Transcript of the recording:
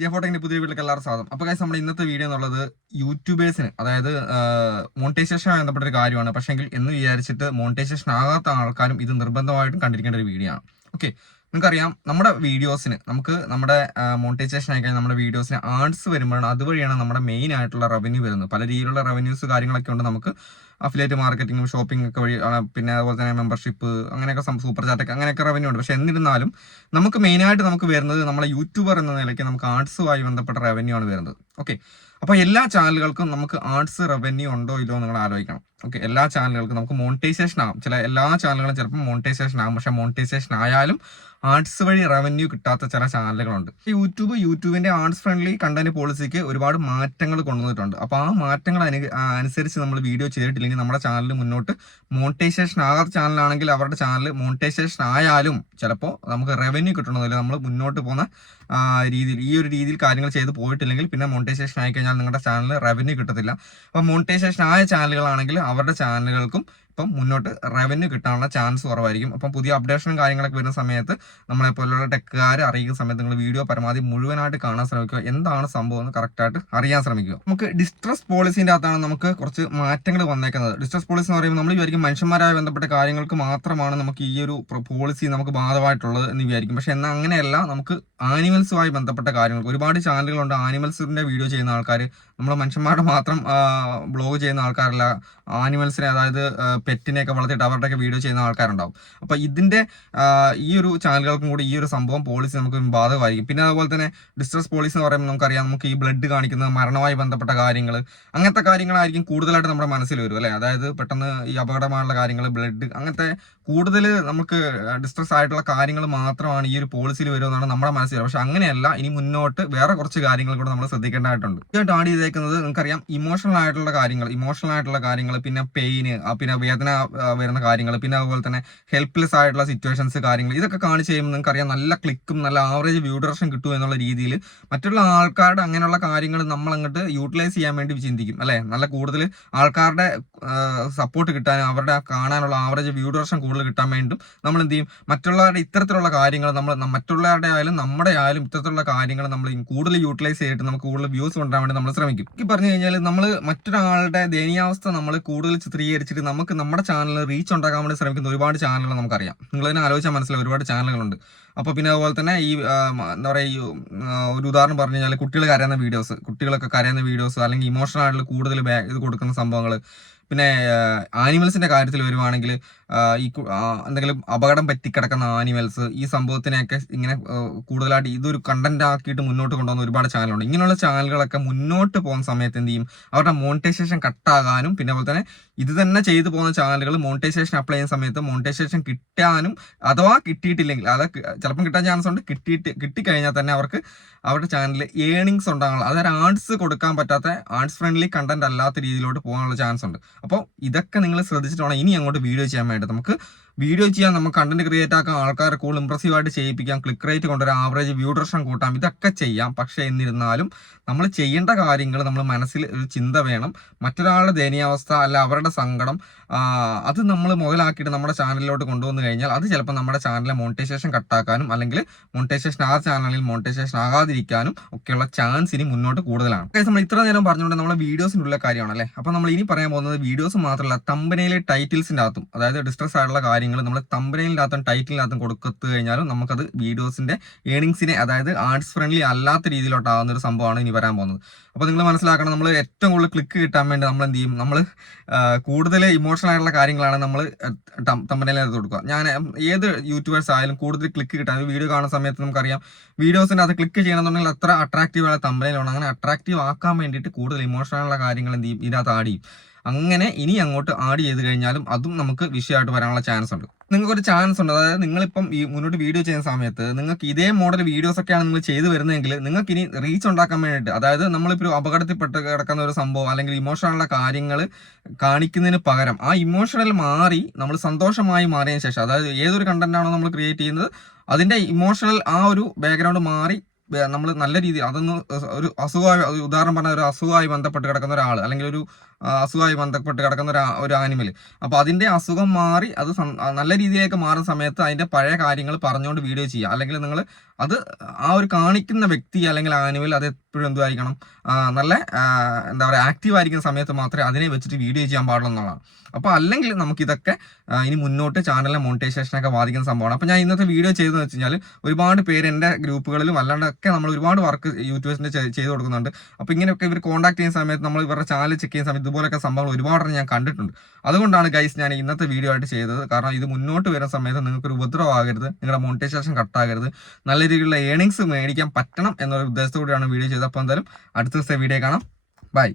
ജെ4ടെക്കിന്റെ പുതിയ വീട്ടിലേക്ക് എല്ലാവരും സ്വാഗതം. അപ്പോൾ ഗൈസ്, നമ്മുടെ ഇന്നത്തെ വീഡിയോ എന്നുള്ളത് യൂട്യൂബേഴ്സിന്, അതായത് മോണിറ്റൈസേഷനുമായി ബന്ധപ്പെട്ട ഒരു കാര്യമാണ്. പക്ഷേങ്കിൽ എന്ന് വിചാരിച്ചിട്ട് മോണിറ്റൈസേഷൻ ആകാത്ത ആൾക്കാരും ഇത് നിർബന്ധമായിട്ടും കണ്ടിരിക്കേണ്ട ഒരു വീഡിയോ ആണ്. ഓക്കെ, നിങ്ങൾക്കറിയാം, നമ്മുടെ വീഡിയോസിന് നമ്മുടെ മോണിറ്റൈസേഷൻ ആയി കഴിഞ്ഞാൽ നമ്മുടെ വീഡിയോസിന് ആഡ്സ് വരുമ്പോഴാണ് അതുവഴിയാണ് നമ്മുടെ മെയിൻ ആയിട്ടുള്ള റവന്യൂ വരുന്നത്. പല രീതിയിലുള്ള റവന്യൂസ് കാര്യങ്ങളൊക്കെ ഉണ്ട്. നമുക്ക് അഫിലിയേറ്റ് മാർക്കറ്റിംഗും ഷോപ്പിംഗ് ഒക്കെ വഴി, പിന്നെ അതുപോലെ തന്നെ മെമ്പർഷിപ്പ്, അങ്ങനെയൊക്കെ സൂപ്പർ ചാറ്റൊക്കെ അങ്ങനെയൊക്കെ റവന്യൂ ഉണ്ട്. പക്ഷെ എന്നിരുന്നാലും നമുക്ക് മെയിനായിട്ട് നമുക്ക് വരുന്നത് നമ്മളെ യൂട്യൂബർ എന്ന നിലയ്ക്ക് നമുക്ക് ആർട്സുമായി ബന്ധപ്പെട്ട റവന്യൂ ആണ് വരുന്നത്. ഓക്കെ, അപ്പോൾ എല്ലാ ചാനലുകൾക്കും നമുക്ക് ആർട്സ് റവന്യൂ ഉണ്ടോ ഇല്ലോ നിങ്ങൾ ആലോചിക്കണം. ഓക്കെ, എല്ലാ ചാനലുകൾക്കും നമുക്ക് മോണിറ്റൈസേഷൻ ആകും. എല്ലാ ചാനലുകളും ചിലപ്പോൾ മോണിറ്റൈസേഷൻ ആകും. പക്ഷെ മോണിറ്റൈസേഷൻ ആയാലും ആർട്സ് വഴി റവന്യൂ കിട്ടാത്ത ചില ചാനലുകളുണ്ട്. യൂട്യൂബിന്റെ ആർട്സ് ഫ്രണ്ട്ലി കണ്ടന്റ് പോളിസിക്ക് ഒരുപാട് മാറ്റങ്ങൾ കൊണ്ടുവന്നിട്ടുണ്ട്. അപ്പോൾ ആ മാറ്റങ്ങൾ അനുസരിച്ച് നമ്മൾ വീഡിയോ ചെയ്തിട്ടില്ലെങ്കിൽ നമ്മുടെ ചാനൽ മുന്നോട്ട് മോണിറ്റൈസേഷൻ ആകാത്ത ചാനലാണെങ്കിൽ അവരുടെ ചാനൽ മോണിറ്റൈസേഷൻ ആയാലും ചിലപ്പോൾ നമുക്ക് റവന്യൂ കിട്ടണമെന്നില്ല. നമ്മൾ മുന്നോട്ട് പോകുന്ന ഈ ഒരു രീതിയിൽ കാര്യങ്ങൾ ചെയ്ത് പോയിട്ടില്ലെങ്കിൽ പിന്നെ മോണിറ്റൈസേഷൻ ആയി കഴിഞ്ഞാൽ നിങ്ങളുടെ ചാനൽ റവന്യൂ കിട്ടത്തില്ല. അപ്പോൾ മോണിറ്റൈസേഷൻ ആയ ചാനലുകളാണെങ്കിൽ അവരുടെ ചാനലുകൾക്കും ഇപ്പം മുന്നോട്ട് റവന്യൂ കിട്ടാനുള്ള ചാൻസ് കുറവായിരിക്കും. അപ്പം പുതിയ അപ്ഡേഷനും കാര്യങ്ങളൊക്കെ വരുന്ന സമയത്ത് നമ്മളെപ്പോലുള്ള ടെക്കുകാർ അറിയിക്കുന്ന സമയത്ത് നിങ്ങൾ വീഡിയോ പരമാവധി മുഴുവനായിട്ട് കാണാൻ ശ്രമിക്കുക. എന്താണ് സംഭവം എന്ന് കറക്റ്റായിട്ട് അറിയാൻ ശ്രമിക്കുക. നമുക്ക് ഡിസ്ട്രസ് പോളിസിന്റെ അകത്താണ് നമുക്ക് കുറച്ച് മാറ്റങ്ങൾ വന്നേക്കുന്നത്. ഡിസ്ട്രസ് പോളിസി എന്ന് പറയുമ്പോൾ നമ്മൾ വിചാരിക്കും മനുഷ്യന്മാരായ ബന്ധപ്പെട്ട കാര്യങ്ങൾക്ക് മാത്രമാണ് നമുക്ക് ഈ ഒരു പോളിസി നമുക്ക് ബാധകമായിട്ടുള്ളത് എന്ന് വിചാരിക്കും. പക്ഷെ എന്നാൽ അങ്ങനെയല്ല. നമുക്ക് ആനിമൽസുമായി ബന്ധപ്പെട്ട കാര്യങ്ങൾക്ക് ഒരുപാട് ചാനലുകളുണ്ട്. ആനിമൽസിന്റെ വീഡിയോ ചെയ്യുന്ന ആൾക്കാർ, നമ്മൾ മനുഷ്യന്മാരുടെ മാത്രം ബ്ലോഗ് ചെയ്യുന്ന ആൾക്കാരല്ല, ആനിമൽസിനെ, അതായത് പെറ്റിനെയൊക്കെ വളർത്തിയിട്ട് അവരുടെയൊക്കെ വീഡിയോ ചെയ്യുന്ന ആൾക്കാരുണ്ടാവും. അപ്പോൾ ഇതിന്റെ ഈ ഒരു ചാനലുകൾക്കും കൂടി ഈ ഒരു സംഭവം പോളിസി നമുക്ക് ബാധകമായിരിക്കും. പിന്നെ അതുപോലെ തന്നെ ഡിസ്ട്രസ് പോളിസി എന്ന് പറയുമ്പോൾ നമുക്കറിയാം, നമുക്ക് ഈ ബ്ലഡ് കാണിക്കുന്നത്, മരണവുമായി ബന്ധപ്പെട്ട കാര്യങ്ങൾ, അങ്ങനത്തെ കാര്യങ്ങളായിരിക്കും കൂടുതലായിട്ട് നമ്മുടെ മനസ്സിൽ വരും അല്ലേ. അതായത് പെട്ടെന്ന് ഈ അപകടമായുള്ള കാര്യങ്ങൾ, ബ്ലഡ്, അങ്ങനത്തെ കൂടുതൽ നമുക്ക് ഡിസ്ട്രസ് ആയിട്ടുള്ള കാര്യങ്ങൾ മാത്രമാണ് ഈ ഒരു പോളിസിയിൽ വരുമെന്നാണ് നമ്മുടെ മനസ്സിൽ. പക്ഷെ അങ്ങനെയല്ല. ഇനി മുന്നോട്ട് വേറെ കുറച്ച് കാര്യങ്ങൾ കൂടെ നമ്മൾ ശ്രദ്ധിക്കേണ്ടതായിട്ടുണ്ട്. ഇതായിട്ട് ആഡ് ചെയ്തേക്കുന്നത് നിങ്ങൾക്കറിയാം, ഇമോഷണൽ ആയിട്ടുള്ള കാര്യങ്ങൾ, പിന്നെ പെയിന്, പിന്നെ വേദന വരുന്ന കാര്യങ്ങൾ, പിന്നെ അതുപോലെ തന്നെ ഹെൽപ്ലെസ് ആയിട്ടുള്ള സിറ്റുവേഷൻസ് കാര്യങ്ങൾ, ഇതൊക്കെ കാണിച്ച് കഴിയുമ്പോൾ നിങ്ങൾക്കറിയാം നല്ല ക്ലിക്കും നല്ല ആവറേജ് വ്യൂ ഡ്യൂറേഷൻ കിട്ടും എന്നുള്ള രീതിയിൽ മറ്റുള്ള ആൾക്കാരുടെ അങ്ങനെയുള്ള കാര്യങ്ങൾ നമ്മൾ അങ്ങോട്ട് യൂട്ടിലൈസ് ചെയ്യാൻ വേണ്ടി ചിന്തിക്കും അല്ലെ. നല്ല കൂടുതൽ ആൾക്കാരുടെ സപ്പോർട്ട് കിട്ടാനും അവരുടെ കാണാനുള്ള ആവറേജ് വ്യൂ ഡ്യൂറേഷൻ കൂടുതൽ കിട്ടാൻ വേണ്ടിയും നമ്മൾ എന്ത് ചെയ്യും, മറ്റുള്ളവരുടെ ഇത്തരത്തിലുള്ള കാര്യങ്ങൾ, നമ്മൾ മറ്റുള്ളവരുടെ ആയാലും നമ്മുടെ ആയാലും ഇത്തരത്തിലുള്ള കാര്യങ്ങൾ നമ്മൾ കൂടുതൽ യൂട്ടിലൈസ് ചെയ്തിട്ട് നമുക്ക് കൂടുതൽ വ്യൂസ് കൊണ്ടുവരാൻ വേണ്ടി നമ്മൾ ശ്രമിക്കും. ഈ പറഞ്ഞു കഴിഞ്ഞാൽ നമ്മൾ മറ്റൊരാളുടെ ദയനീയാവസ്ഥ നമ്മൾ കൂടുതൽ ചിത്രീകരിച്ചിട്ട് നമുക്ക് നമ്മുടെ ചാനലിൽ റീച്ച് ഉണ്ടാക്കാൻ വേണ്ടി ശ്രമിക്കുന്ന ഒരുപാട് ചാനലുകൾ നമുക്കറിയാം. നിങ്ങളതിനെ ആലോചിച്ചാൽ മനസ്സിലാവും, ഒരുപാട് ചാനലുകളുണ്ട്. അപ്പോൾ പിന്നെ അതുപോലെ തന്നെ ഈ എന്താ പറയുക, ഒരു ഉദാഹരണം പറഞ്ഞു കഴിഞ്ഞാൽ കുട്ടികളൊക്കെ കരയുന്ന വീഡിയോസ്, അല്ലെങ്കിൽ ഇമോഷണൽ ആയിട്ടുള്ള കൂടുതൽ ഇത് കൊടുക്കുന്ന സംഭവങ്ങൾ, പിന്നെ ആനിമൽസിന്റെ കാര്യത്തിൽ വരുവാണെങ്കിൽ ഈ എന്തെങ്കിലും അപകടം പറ്റിക്കിടക്കുന്ന ആനിമൽസ്, ഈ സംഭവത്തിനെയൊക്കെ ഇങ്ങനെ കൂടുതലായിട്ട് ഇതൊരു കണ്ടന്റ് ആക്കിയിട്ട് മുന്നോട്ട് കൊണ്ടുവന്ന ഒരുപാട് ചാനലുണ്ട്. ഇങ്ങനെയുള്ള ചാനലുകളൊക്കെ മുന്നോട്ട് പോകുന്ന സമയത്ത് എന്ത് ചെയ്യും, അവരുടെ മോണിറ്റൈസേഷൻ കട്ടാകാനും, പിന്നെ അതുപോലെ തന്നെ ഇത് തന്നെ ചെയ്തു പോകുന്ന ചാനലുകൾ മോണിറ്റൈസേഷൻ അപ്ലൈ ചെയ്യുന്ന സമയത്ത് മോണിറ്റൈസേഷൻ കിട്ടാനും, അഥവാ കിട്ടിയിട്ടില്ലെങ്കിൽ, അത് ചിലപ്പം കിട്ടാൻ ചാൻസ് ഉണ്ട്, കിട്ടിക്കഴിഞ്ഞാൽ തന്നെ അവർക്ക് അവരുടെ ചാനലിൽ ഏണിങ്സ് ഉണ്ടാകാനുള്ള, അതായത് ആർട്സ് കൊടുക്കാൻ പറ്റാത്ത, ആർട്സ് ഫ്രണ്ട്ലി കണ്ടന്റ് അല്ലാത്ത രീതിയിലോട്ട് പോകാനുള്ള ചാൻസ് ഉണ്ട്. അപ്പോൾ ഇതൊക്കെ നിങ്ങൾ ശ്രദ്ധിച്ചിട്ട് വേണം ഇനി അങ്ങോട്ട് വീഡിയോ ചെയ്യാൻ വേണ്ടി. നമുക്ക് വീഡിയോ ചെയ്യാൻ, നമുക്ക് കണ്ടന്റ് ക്രിയേറ്റ് ആക്കാൻ, ആൾക്കാരെ കൂടുതൽ ഇംപ്രസീവ് ആയിട്ട് ചെയ്യിപ്പിക്കാം, ക്ലിക്ക് റേറ്റ് കൊണ്ടുവരാം, ആവറേജ് വ്യൂ ഡ്യൂറേഷൻ കൂട്ടാം, ഇതൊക്കെ ചെയ്യാം. പക്ഷേ എന്നിരുന്നാലും നമ്മൾ ചെയ്യേണ്ട കാര്യങ്ങൾ നമ്മൾ മനസ്സിൽ ഒരു ചിന്ത വേണം. മറ്റൊരാളുടെ ദയനീയാവസ്ഥ അല്ല അവരുടെ സങ്കടം, അത് നമ്മൾ മുതലാക്കിയിട്ട് നമ്മുടെ ചാനലിലോട്ട് കൊണ്ടുവന്നു കഴിഞ്ഞാൽ അത് ചിലപ്പോൾ നമ്മുടെ ചാനലിലെ മോണിറ്റൈസേഷൻ കട്ടാക്കാനും, അല്ലെങ്കിൽ മോണിറ്റൈസേഷൻ ആ ചാനലിൽ മോണിറ്റൈസേഷൻ ആകാതിരിക്കാനും ഒക്കെയുള്ള ചാൻസ് ഇനി മുന്നോട്ട് കൂടുതലാണ്. നമ്മൾ ഇത്ര നേരം പറഞ്ഞുകൊണ്ട് നമ്മുടെ വീഡിയോസിനുള്ള കാര്യമാണ് അല്ലേ. അപ്പോൾ നമ്മൾ ഇനി പറയാൻ പോകുന്നത് വീഡിയോസ് മാത്രമല്ല, തമ്പനയിലെ ടൈറ്റിൽസിൻ്റെ അകത്തും, അതായത് ഡിസ്ട്രസ് ആയിട്ടുള്ള കാര്യങ്ങൾ നമ്മൾ തമ്പനയിലിനകത്തും ടൈറ്റിലിനകത്തും കൊടുത്തു കഴിഞ്ഞാലും നമുക്കത് വീഡിയോസിന്റെ ഏണിങ്സിനെ, അതായത് ആർട്സ് ഫ്രണ്ട്ലി അല്ലാത്ത രീതിയിലോട്ടാവുന്ന ഒരു സംഭവമാണ് ഇനി വരാൻ പോകുന്നത്. അപ്പോൾ നിങ്ങൾ മനസ്സിലാക്കണം, നമ്മൾ ഏറ്റവും കൂടുതൽ ക്ലിക്ക് കിട്ടാൻ വേണ്ടി നമ്മൾ എന്ത് ചെയ്യും, നമ്മൾ കൂടുതൽ ഇമോഷണൽ ആയിട്ടുള്ള കാര്യങ്ങളാണ് നമ്മൾ തമ്പനയിലകത്ത് കൊടുക്കുക. ഞാൻ ഏത് യൂട്യൂബേഴ്സ് ആയാലും കൂടുതൽ ക്ലിക്ക് കിട്ടാൻ, വീഡിയോ കാണുന്ന സമയത്ത് നമുക്കറിയാം വീഡിയോസിൻ്റെ അത് ക്ലിക്ക് ചെയ്യണമെന്നുണ്ടെങ്കിൽ അത്ര അട്രാക്റ്റീവ് ആയ തമ്പനയിലാണ്. അങ്ങനെ അട്രാക്റ്റീവ് ആക്കാൻ വേണ്ടിയിട്ട് കൂടുതൽ ഇമോഷണൽ ആയിട്ടുള്ള കാര്യങ്ങൾ എന്ത് ചെയ്യും, ഇതിനകത്ത് ആഡ് ചെയ്യും. അങ്ങനെ ഇനി അങ്ങോട്ട് ആഡ് ചെയ്ത് കഴിഞ്ഞാലും അതും നമുക്ക് വിഷയമായിട്ട് വരാനുള്ള ചാൻസ് ഉണ്ട്. നിങ്ങൾക്കൊരു ചാൻസ് ഉണ്ട്, അതായത് നിങ്ങളിപ്പം ഈ മുന്നോട്ട് വീഡിയോ ചെയ്യുന്ന സമയത്ത് നിങ്ങൾക്ക് ഇതേ മോഡൽ വീഡിയോസ് ഒക്കെയാണ് നിങ്ങൾ ചെയ്തു വരുന്നതെങ്കിൽ നിങ്ങൾക്ക് ഇനി റീച്ച് ഉണ്ടാക്കാൻ വേണ്ടിയിട്ട്, അതായത് നമ്മളിപ്പോൾ അപകടത്തിൽപ്പെട്ട് കിടക്കുന്ന ഒരു സംഭവം അല്ലെങ്കിൽ ഇമോഷണലുള്ള കാര്യങ്ങൾ കാണിക്കുന്നതിന് പകരം ആ ഇമോഷണൽ മാറി നമ്മൾ സന്തോഷമായി മാറിയതിന് ശേഷം, അതായത് ഏതൊരു കണ്ടന്റാണോ നമ്മൾ ക്രിയേറ്റ് ചെയ്യുന്നത് അതിന്റെ ഇമോഷണൽ ആ ഒരു ബാക്ക്ഗ്രൗണ്ട് മാറി നമ്മൾ നല്ല രീതിയിൽ അതൊന്ന് ഒരു അസുഖമായി, ഉദാഹരണം പറഞ്ഞാൽ ഒരു അസുഖമായി ബന്ധപ്പെട്ട് കിടക്കുന്ന ഒരാൾ, അല്ലെങ്കിൽ ഒരു അസുഖമായി ബന്ധപ്പെട്ട് കിടക്കുന്ന ഒരു ആനിമൽ. അപ്പോൾ അതിൻ്റെ അസുഖം മാറി അത് നല്ല രീതിയിലേക്ക് മാറുന്ന സമയത്ത് അതിൻ്റെ പഴയ കാര്യങ്ങൾ പറഞ്ഞുകൊണ്ട് വീഡിയോ ചെയ്യുക. അല്ലെങ്കിൽ നിങ്ങൾ അത് ആ ഒരു കാണിക്കുന്ന വ്യക്തി അല്ലെങ്കിൽ ആനിമൽ അത് എപ്പോഴും എന്തുമായിരിക്കണം, നല്ല എന്താ പറയുക ആക്റ്റീവ് ആയിരിക്കുന്ന സമയത്ത് മാത്രമേ അതിനെ വെച്ചിട്ട് വീഡിയോ ചെയ്യാൻ പാടുള്ളൂ എന്നുള്ളതാണ്. അപ്പോൾ അല്ലെങ്കിൽ നമുക്കിതൊക്കെ ഇനി മുന്നോട്ട് ചാനലിലെ മോണിറ്റൈസേഷനൊക്കെ ബാധിക്കുന്ന സംഭവമാണ്. അപ്പോൾ ഞാൻ ഇന്നത്തെ വീഡിയോ ചെയ്തതെന്ന് വെച്ച് കഴിഞ്ഞാൽ ഒരുപാട് പേര് എൻ്റെ ഗ്രൂപ്പുകളിലും അല്ലാണ്ടൊക്കെ നമ്മൾ ഒരുപാട് വർക്ക് യൂട്യൂബേഴ്സിൻ്റെ ചെയ്ത് കൊടുക്കുന്നുണ്ട്. അപ്പോൾ ഇങ്ങനെയൊക്കെ ഇവർ കോൺടാക്ട് ചെയ്യുന്ന സമയത്ത് നമ്മൾ ഇവരുടെ ചാനൽ ചെക്ക് ചെയ്യുന്ന സമയത്ത് ഇതുപോലൊക്കെ സംഭവങ്ങൾ ഒരുപാടെണ്ണം ഞാൻ കണ്ടിട്ടുണ്ട്. അതുകൊണ്ടാണ് ഗൈസ് ഞാൻ ഇന്നത്തെ വീഡിയോ ആയിട്ട് ചെയ്തത്. കാരണം ഇത് മുന്നോട്ട് വരുന്ന സമയത്ത് നിങ്ങൾക്കൊരു ഉപദ്രവമാകരുത്, നിങ്ങളുടെ മോണിറ്റൈസേഷൻ കട്ടാകരുത്, നല്ല രീതിയിലുള്ള ഏണിങ്സ് മേടിക്കാൻ പറ്റണം എന്നൊരു ഉദ്ദേശത്തോടെയാണ് വീഡിയോ ചെയ്തത്. അപ്പോൾ എന്തായാലും അടുത്ത ദിവസത്തെ വീഡിയോ കാണാം. ബൈ.